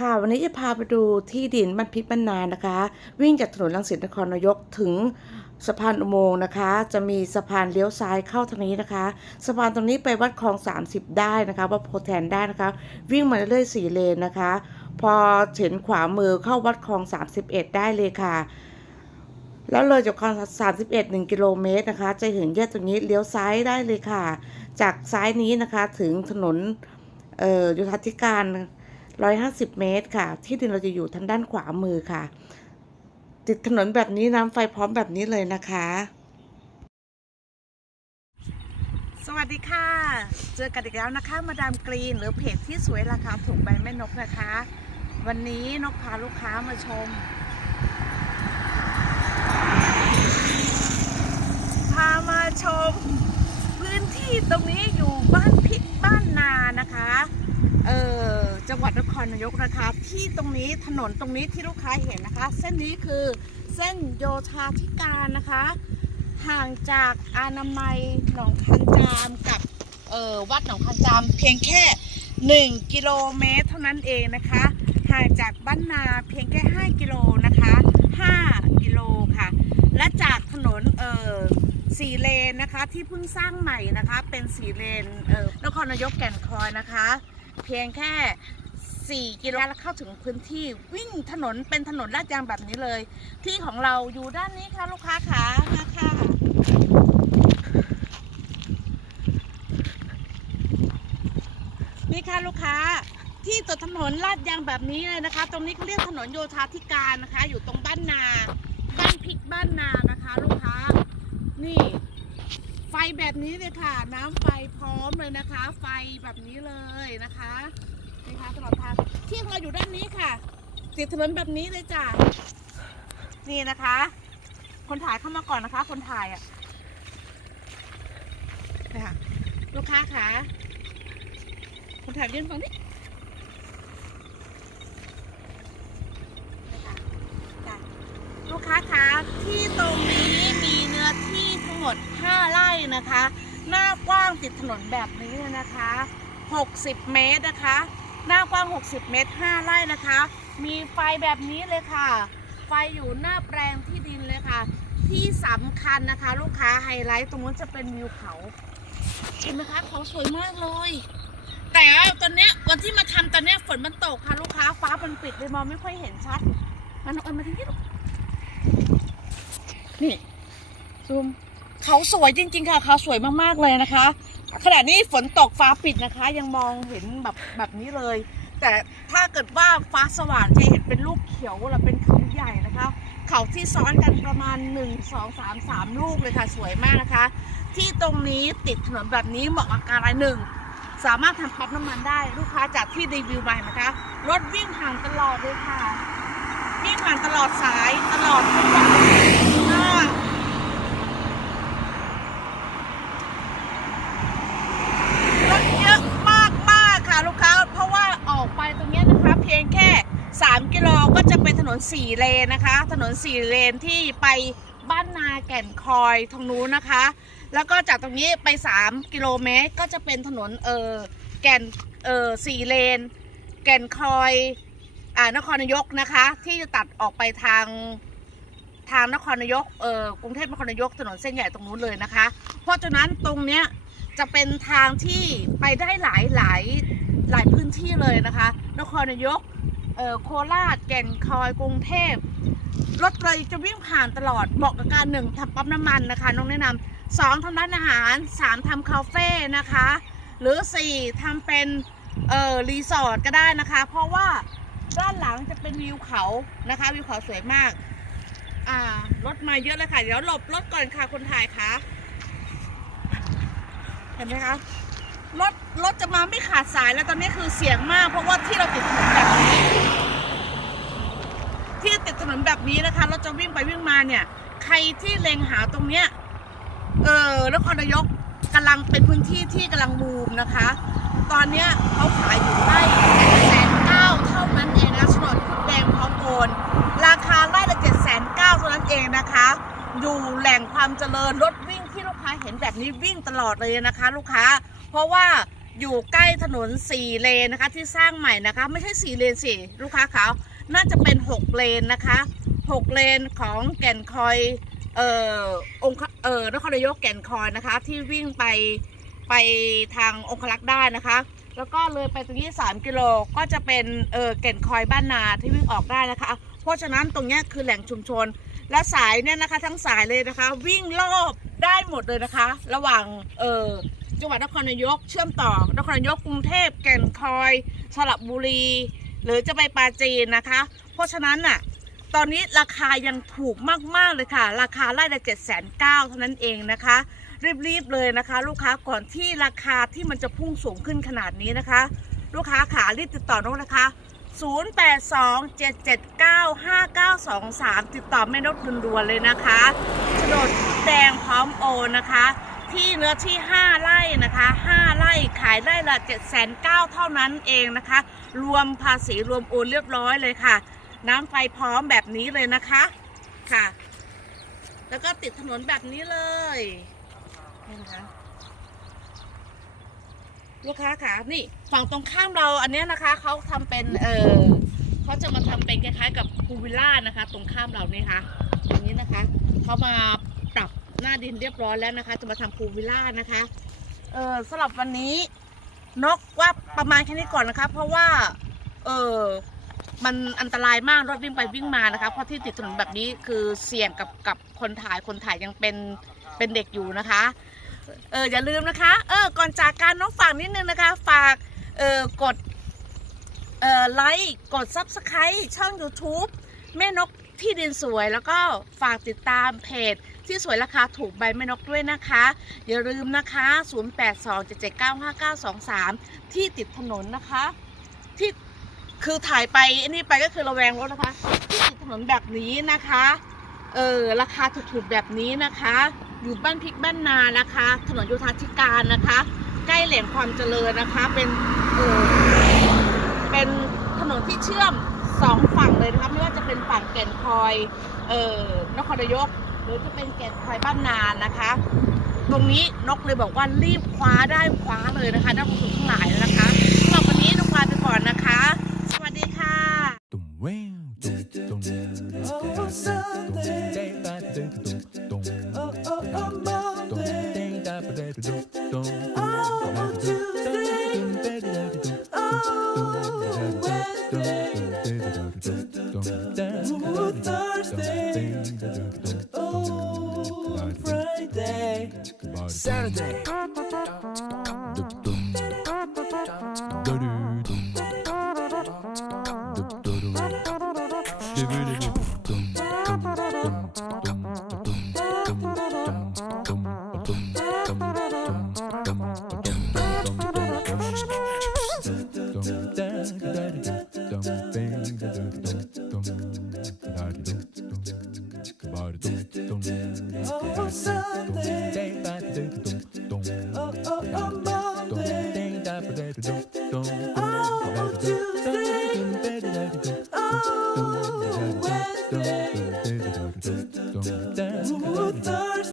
ค่ะวันนี้จะพาไปดูที่ดินบ้านพิษบ้านนานะคะ วิ่งจากถนนลังสิตนครนายกถึงสะพานอุโมงค์นะคะ จะมีสะพานเลี้ยวซ้ายเข้าทางนี้นะคะ สะพานตรงนี้ไปวัดคลอง 30 ได้นะคะวัดโพธิ์แทนได้นะคะ วิ่งมาเรื่อยๆสี่เลนนะคะ พอเห็นขวามือเข้าวัดคลอง 31 ได้เลยค่ะ แล้วเลยจากคลอง 31 1 กิโลเมตรนะคะ จะเห็นแยกตรงนี้เลี้ยวซ้ายได้เลยค่ะ จากซ้ายนี้นะคะถึงถนนยุทธธิการ 150 เมตรค่ะ ที่ดินเราจะอยู่ทางด้านขวามือค่ะ ติดถนนแบบนี้น้ำไฟพร้อมแบบนี้เลยนะคะ สวัสดีค่ะ เจอกันอีกแล้วนะคะ มาดามกรีน หรือเพจที่สวยราคาถูกใบแม่นกนะคะ วันนี้นกพาลูกค้ามาชม พามาชม พื้นที่ตรงนี้อยู่บ้านพิษบ้านนานะคะ เออจังหวัดนค รนายกนะคะ ที่ตรงนี้ถนนตรงนี้ที่ลูกค้าเห็นนะคะ เส้นนี้คือเส้นโยธาธิการนะคะ ห่างจากอนามัยหนองคันจามกับออวัดหนองคันจามเพียงแค่ 1 กิโลเมตรเท่านั้นเองนะคะ ห่างจากบ้านนาเพียงแค่ 5 กิโลนะคะ 5 กิโลค่ะ และจากถนนเออสี่เลนนะคะที่เพิ่งสร้างใหม่นะคะเป็นสี่เลนเออนครนายกแก่นคอยนะคะ เพียงแค่ 4กิโลแล้วเข้าถึงพื้นที่วิ่งถนนเป็นถนนลาดยางแบบนี้เลย ที่ของเราอยู่ด้านนี้ค่ะลูกค้าขามาค่ะนี่ค่ะลูกค้าที่ตัดถนนลาดยางแบบนี้เลยนะคะ ตรงนี้เขาเรียกถนนโยธาธิการนะคะ อยู่ตรงบ้านนาบ้านพริกบ้านนานะคะ ลูกค้า นี่ ไฟแบบนี้เลยค่ะ น้ำไฟพร้อมเลยนะคะ ไฟแบบนี้เลยนะคะ นี่ค่ะตลอดทางที่ของเราอยู่ด้านนี้ค่ะ ติดถนนแบบนี้เลยจ้ะนี่นะคะ คนถ่ายเข้ามาก่อนนะคะ คนถ่ายอะนี่ค่ะลูกค้าคะคนถ่ายยืนฝั่งนี้ลูกค้าคะที่ตรงนี้มีเนื้อที่ทั้งหมด 5 ไร่นะคะ หน้ากว้างติดถนนแบบนี้นะคะ 60 เมตรนะคะ หน้ากว้าง 60 เมตร 5 ไร่นะคะ มีไฟแบบนี้เลยค่ะ ไฟอยู่หน้าแปลงที่ดินเลยค่ะ ที่สำคัญนะคะ ลูกค้าไฮไลท์ตรงนู้นจะเป็นวิวเขาเห็นไหมคะเขาสวยมากเลย แต่ตอนเนี้ยวันที่มาทำตอนเนี้ยฝนมันตกค่ะ ลูกค้าฟ้ามันปิดเลยมองไม่ค่อยเห็นชัด มันเอามาที่นี่ลูกนี่ซูมเขาสวยจริง ๆ ค่ะเขาสวยมากๆเลยนะคะ ขณะนี้ฝนตกฟ้าปิดนะคะ ยังมองเห็นแบบแบบนี้เลย แต่ถ้าเกิดว่าฟ้าสว่างจะเห็นเป็นลูกเขียวและเป็นเขาใหญ่นะคะ เขาที่ซ้อนกันประมาณ 1 2 3 3 ลูกเลยค่ะสวยมากนะคะ ที่ตรงนี้ติดถนนแบบนี้เหมาะกับการอะไรหนึ่งสามารถทำปั๊มน้ำมันได้ลูกค้าจากที่รีวิวมานไหมคะรถวิ่งผ่านตลอดเลยค่ะวิ่งผ่านตลอดสายตลอดทุกวันอ่า รถเยอะมากมากๆค่ะลูกค้า เพราะว่าออกไปตรงเนี้ยนะคะ เพียงแค่ 3 กิโลก็จะเป็นถนน 4 เลนนะคะ ถนน 4 เลนที่ไปบ้านนาแก่นคอยทางนู้นนะคะ แล้วก็จากตรงนี้ไป 3 กิโลเมตรก็จะเป็นถนนเออแก่นเออ4เลน แก่นคอยอ่านครนายกนะคะ ที่จะตัดออกไปทางทางนครนายกเออกรุงเทพนครนายกถนนเส้นใหญ่ตรงนู้นเลยนะคะ เพราะฉะนั้นตรงเนี้ยจะเป็นทางที่ไปได้หลายหลายหลายพื้นที่เลยนะคะ นครนายกโคราชแก่นคอยกรุงเทพรถเลยจะวิ่งผ่านตลอดเหมาะกับการหนึ่งทำปั๊มน้ำมันนะคะน้องแนะนำสองทำร้านอาหารสามทำคาเฟ่นะคะ หรือสี่ทำเป็นเอ่อรีสอร์ทก็ได้นะคะ เพราะว่าด้านหลังจะเป็นวิวเขานะคะ วิวเขาสวยมากอ่ารถมาเยอะเลยค่ะ เดี๋ยวหลบรถก่อนค่ะคนถ่ายค่ะ เห็นไหมคะ รถรถจะมาไม่ขาดสายแล้วตอนนี้คือเสียงมาก เพราะว่าที่เราติดถนนแบบนี้ที่ติดถนนแบบนี้นะคะรถจะวิ่งไปวิ่งมาเนี่ย ใครที่เล็งหาตรงเนี้ยเออนครนายกกำลังเป็นพื้นที่ที่กำลังบูมนะคะ ตอนเนี้ยเขาขายอยู่ได้แสนเก้าเท่านั้นเองนะโฉนคุดแดงพร้อมโอนราคาไร่ละเจ็ดแสนเก้าเท่านั้นเองนะคะอยู่แหล่งความเจริญรถวิ่งที่ลูกค้าเห็นแบบนี้วิ่งตลอดเลยนะคะ ลูกค้า เพราะว่าอยู่ใกล้ถนนสี่เลนนะคะที่สร้างใหม่นะคะ ไม่ใช่สี่เลนสิลูกค้าขาวน่าจะเป็นหกเลนนะคะหกเลนของแก่นคอยเอ่อองค์เอ่อนครนายกแก่นคอยนะคะ ที่วิ่งไปไปทางองคลักษ์ได้นะคะ แล้วก็เลยไปตรงนี้ 3 กิโลก็จะเป็นเออแก่นคอยบ้านนาที่วิ่งออกได้นะคะ เพราะฉะนั้นตรงนี้คือแหล่งชุมชน และสายเนี่ยนะคะทั้งสายเลยนะคะ วิ่งรอบได้หมดเลยนะคะ ระหว่างเออ จังหวัดนครนายก เชื่อมต่อนครนายกกรุงเทพแก่นคอยสระบุรี หรือจะไปปาจีนนะคะ เพราะฉะนั้นน่ะตอนนี้ราคายังถูกมาก ๆ เลยค่ะ ราคาไล่ละเจ็ดแสนเก้าเท่านั้นเองนะคะ รีบ ๆ เลยนะคะ ลูกค้าก่อนที่ราคาที่มันจะพุ่งสูงขึ้นขนาดนี้นะคะ ลูกค้าขารีบติดต่อน้องนะคะ 0827795923 ติดต่อแม่นกด่วนๆเลยนะคะโฉนดแดงพร้อมโอนนะคะ ที่เนื้อที่ 5 ไร่นะคะ 5 ไร่ขายไร่ละ709เท่านั้นเองนะคะ รวมภาษีรวมโอนเรียบร้อยเลยค่ะ น้ำไฟพร้อมแบบนี้เลยนะคะค่ะ แล้วก็ติดถนนแบบนี้เลยนี่นะคะลูกค้าค่ะนี่ฝั่งตรงข้ามเราอันเนี้ยนะคะเขาทำเป็นเออเขาจะมาทำเป็นคล้ายๆ กับพูวิลล่านะคะ ตรงข้ามเรานี่ค่ะอย่างนี้นะคะเขามา หน้าดินเรียบร้อยแล้วนะคะ จะมาทำพูลวิลล่านะคะเออสำหรับวันนี้นกว่าประมาณแค่นี้ก่อนนะคะ เพราะว่าเออมันอันตรายมากรถวิ่งไปวิ่งมานะคะเพราะที่ติดถนนแบบนี้คือเสี่ยงกับกับคนถ่ายคนถ่ายยังเป็นเป็นเด็กอยู่นะคะ เอออย่าลืมนะคะ เออก่อนจากการน้องฝากนิดนึงนะคะ ฝากเออกดเออไลค์กด Subscribe ช่อง YouTube แม่นกที่ดินสวยแล้วก็ฝากติดตามเพจ ที่สวยราคาถูกใบแม่นกด้วยนะคะ อย่าลืมนะคะ 0827795923 ที่ติดถนนนะคะ ที่คือถ่ายไปอันนี้ไปก็คือระแวงรถนะคะ ที่ติดถนนแบบนี้นะคะ เออราคาถูกๆแบบนี้นะคะ อยู่บ้านพริกบ้านนานะคะ ถนนโยธาธิการนะคะ ใกล้แหล่งความเจริญนะคะ เป็นเออเป็นถนนที่เชื่อมสองฝั่งเลยนะคะไม่ว่าจะเป็นฝั่งแก่นคอย เออนครนายก รือจะเป็นแก่นคอยบ้านนานนะคะ ตรงนี้นกเลยบอกว่ารีบคว้าได้คว้าเลยนะคะนักลงทุนทั้งหลายนะคะสำหรับวันนี้นกลาไปก่อนนะคะ สวัสดีค่ะ Saturday. Bardo,